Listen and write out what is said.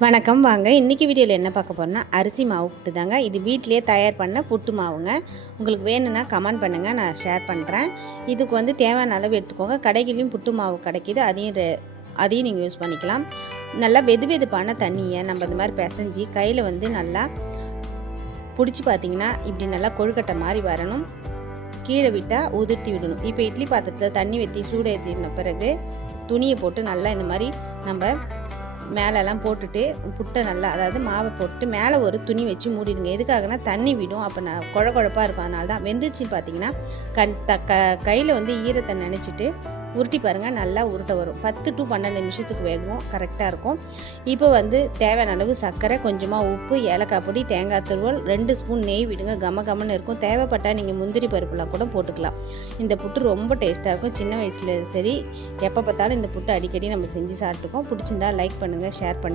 வணக்கம் வாங்க. இன்றைக்கி வீடியோவில் என்ன பார்க்க போகிறோம்னா அரிசி மாவு புட்டு தாங்க. இது வீட்டிலேயே தயார் பண்ண புட்டு மாவுங்க. உங்களுக்கு வேணும்னா கமெண்ட் பண்ணுங்கள் நான் ஷேர் பண்ணுறேன் இதுக்கு வந்து தேவையான அளவு எடுத்துக்கோங்க. கடைகளையும் புட்டு மாவு கிடைக்கிது. அதையும் ரெ- அதையும் நீங்கள் யூஸ் பண்ணிக்கலாம். நல்லா வெது வெதுப்பான தண்ணியை நம்ம இந்த மாதிரி பிசைஞ்சு கையில் வந்து நல்லா பிடிச்சி பார்த்தீங்கன்னா இப்படி நல்லா கொழுக்கட்டை மாதிரி வரணும். கீழே விட்டால் உதிர்த்தி விடணும். இப்போ இட்லி பாத்திரத்தில் தண்ணி ஊற்றி சூடு ஏற்றின பிறகு துணியை போட்டு நல்லா இந்த மாதிரி நம்ம மேலெல்லாம் போட்டுட்டு புட்டை நல்லா அதாவது மாவை போட்டு மேலே ஒரு துணி வச்சு மூடிடுங்க. எதுக்காகனா தண்ணி விடும். அப்போ நான் குழ குழப்பாக இருக்கும். அதனால தான் வெந்துச்சு பார்த்தீங்கன்னா கண் த க கையில் வந்து ஈரத்தை நினச்சிட்டு உருட்டி பாருங்கள் நல்லா உருட்ட வரும். பத்து டு பன்னெண்டு நிமிஷத்துக்கு வேகும் கரெக்டாக இருக்கும். இப்போ வந்து தேவையான அளவு சர்க்கரை கொஞ்சமாக உப்பு ஏலக்காய் பொடி தேங்காய் துருவல் ரெண்டு ஸ்பூன் நெய் விடுங்க. கம கமன்னு இருக்கும். தேவைப்பட்டால் நீங்கள் முந்திரி பருப்புலாம் கூட போட்டுக்கலாம். இந்த புட்டு ரொம்ப டேஸ்ட்டாக இருக்கும். சின்ன வயசுல சரி எப்போ பார்த்தாலும் இந்த புட்டு அடிக்கடி நம்ம செஞ்சு சாப்பிட்டுக்கோம். பிடிச்சிருந்தா லைக் பண்ணுங்கள் ஷேர் பண்ணுங்கள்